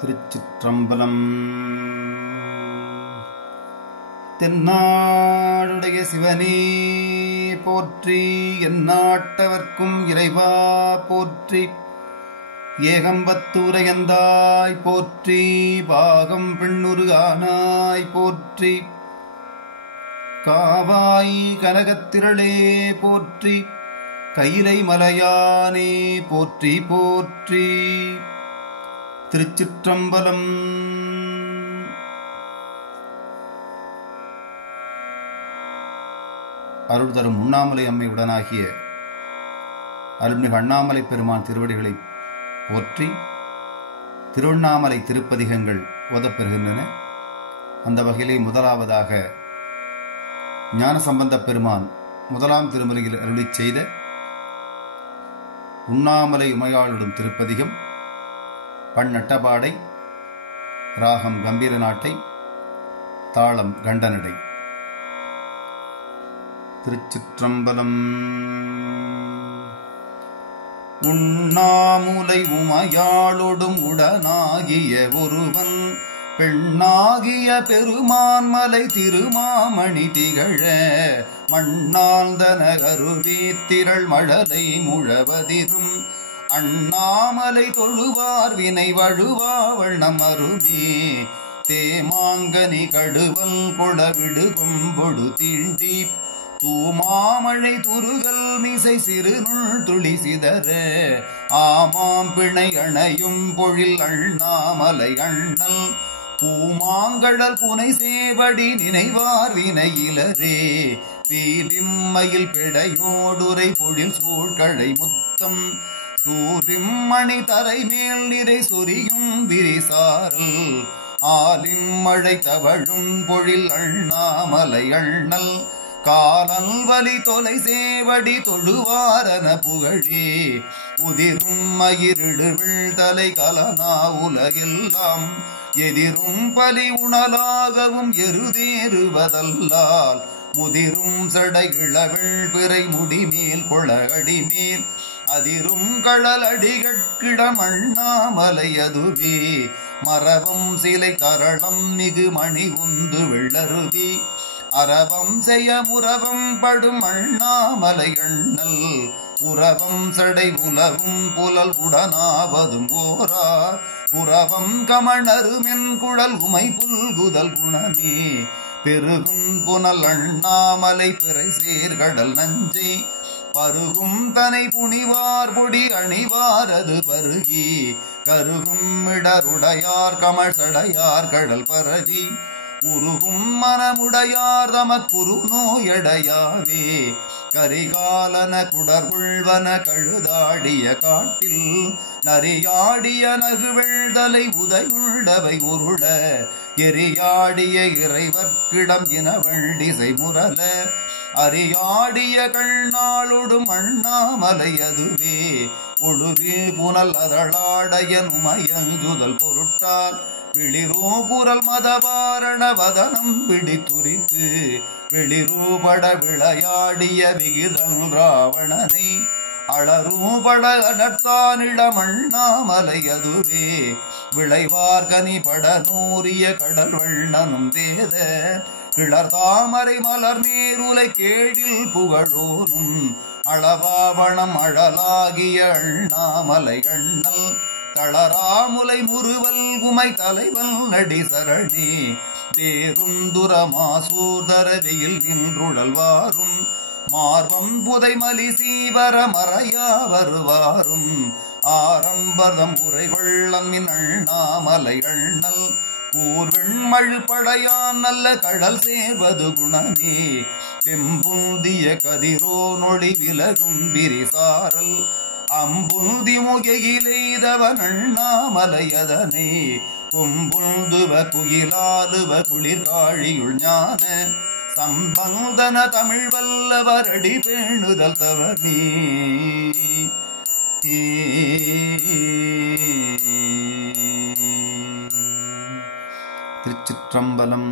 திருச்சிற்றம்பலம். தென்னாடுடைய சிவனே போற்றி, எந்நாட்டவர்க்கும் இறைவா போற்றி. ஏகம்பத்தூரையந்தாய் போற்றி, பாகம் பெண்ணுருகானாய் போற்றி. காவாய் கனகத்திரளே போற்றி, கையிலை மலையானே போற்றி போற்றி. திருச்சிற்றம்பலம். அருள் தரும் உண்ணாமலை அம்மை உடனாகிய அருள்மிகு அண்ணாமலை பெருமான் திருவடிகளை போற்றி திருவண்ணாமலை திருப்பதிகங்கள் ஓதப்பெறுகின்றன. அந்த வகையிலே முதலாவதாக ஞானசம்பந்தப் பெருமான் முதலாம் திருமுறையில் அருளிச் செய்த உண்ணாமலை உமையாளுடன் திருப்பதிகம், பண்ணட்டபாடை, ராகம் கம்பீர நாட்டை, தாளம் கண்டனடை. திருச்சிற்றம்பலம். உண்ணாமுலை உமையாளொடும் உடனாகிய ஒருவன் பெண்ணாகிய பெருமான் மலை திருமாமணி திகழ மண்ணாழ்ந்தன கருவி திரள் மழலை முழவதிரும் அண்ணாமலை தொழுவார் வினை வழுவா வண்ணம் அருமே தேமாங்கனி கடுவல் கொளவிடுகும் பொடு தீண்டி தூமாமழை துருகல் மிசை சிறுநுள் துளி சிதற ஆமாம் பிணை அணையும் பொழில் அண்ணாமலை அண்ணல் பூமாங்கடல் புனை சேவடி நினைவார் வினையிலரே பீலிம்மையில் பிடையோடுரை பொழில் சூழ்கழை முத்தம் சூரிம்மணி தரை மேல் நிறை சொரியும் விரிசாரல் ஆலிம் மழை தவழும் பொழில் அண்ணாமலை அண்ணல் காலல் வலி தொலை சேவடி தொழுவாரன புகழே உதிரும் மயிரிடுவிழ் தலை கலனா உலகெல்லாம் எதிரும் பலி உணலாகவும் எருதேறுவதல்லால் முதிரும் சடை இளவெள் பிறை முடிமேல் கொளகடிமேல் அதிரும் களல் அடிகட்கிடம் அண்ணாமலை அதுவே மரபம் சிலை தரளம் மிகு மணி உந்து வெள்ளருவி அரவம் செய்ய முரவம் படும் அண்ணாமலை அண்ணல் உறவம் சடை உலவும் புலல் உடனாவதும் ஓரார் புறவம் கமணருமென் குழல் உமை புல்குதல் குணமே பெருகும் புனல் அண்ணாமலை பிறை சேர்கடல் நஞ்சை பருகும் தனை புனிவார் பொடி அணிவாரது பருகி கருகும் இடருடையார் கமல் சடையார் கடல் பரவி உருகும் மனமுடையார் தமக்குரு நோயடையாவே கரிகாலன குடர்வுள்வன கழுதாடிய காட்டில் நரியாடிய நகுவெழ்தலை உதையுள்ளவை உருள எரியாடிய இறைவர்க்கிடம் இனவண்டிசை முரல அரியாடிய கண்ணாளொடும் அண்ணாமலை அதுவே ஒழுவில் புனல் அதழாடைய நுமையஞ்சுதல் பொருட்டால் பிளிரோ குரல் மதவாரண வதனம் பிடித்துரித்து வெளிரூபட விளையாடிய விகிதம் ராவணனை அளரூபட அடர்த்தானிடம் அண்ணாமலை அதுவே விளைவார் கனிபட நூறிய கடல் வண்ணனும் வேத கிளர் தாமரை மலர் மேருலை கேடில் புகழோனும் அளவாவணம் அழலாகிய அண்ணாமலை அண்ணல் தளராமுலை முறுவல் உமை தலைவல் நடி சரணி வேருந்துரமாசூதர வெயில் நின்றுடல் வாரும் மார்பம் புதை மலி சீவர மறையா வருவாரும் ஆரம்பதம் உரைகொள்ளமின் அண்ணாமலை அண்ணல் கூர்வெண்மழு படையான் நல்ல கடல் சேர்வது குணமே வெம்புந்திய கதிரோ நொழி விலகும் விரிசாரல் அம்புந்தி முகையிலேதவன் அண்ணாமலையதனே கும்புந்துவ குயிலாலுவ குளிர்காழியுள் ஞான சம்பந்தன தமிழ் வல்லவர் அடி பேணுதல் தவனே. திருச்சிற்றம்பலம்.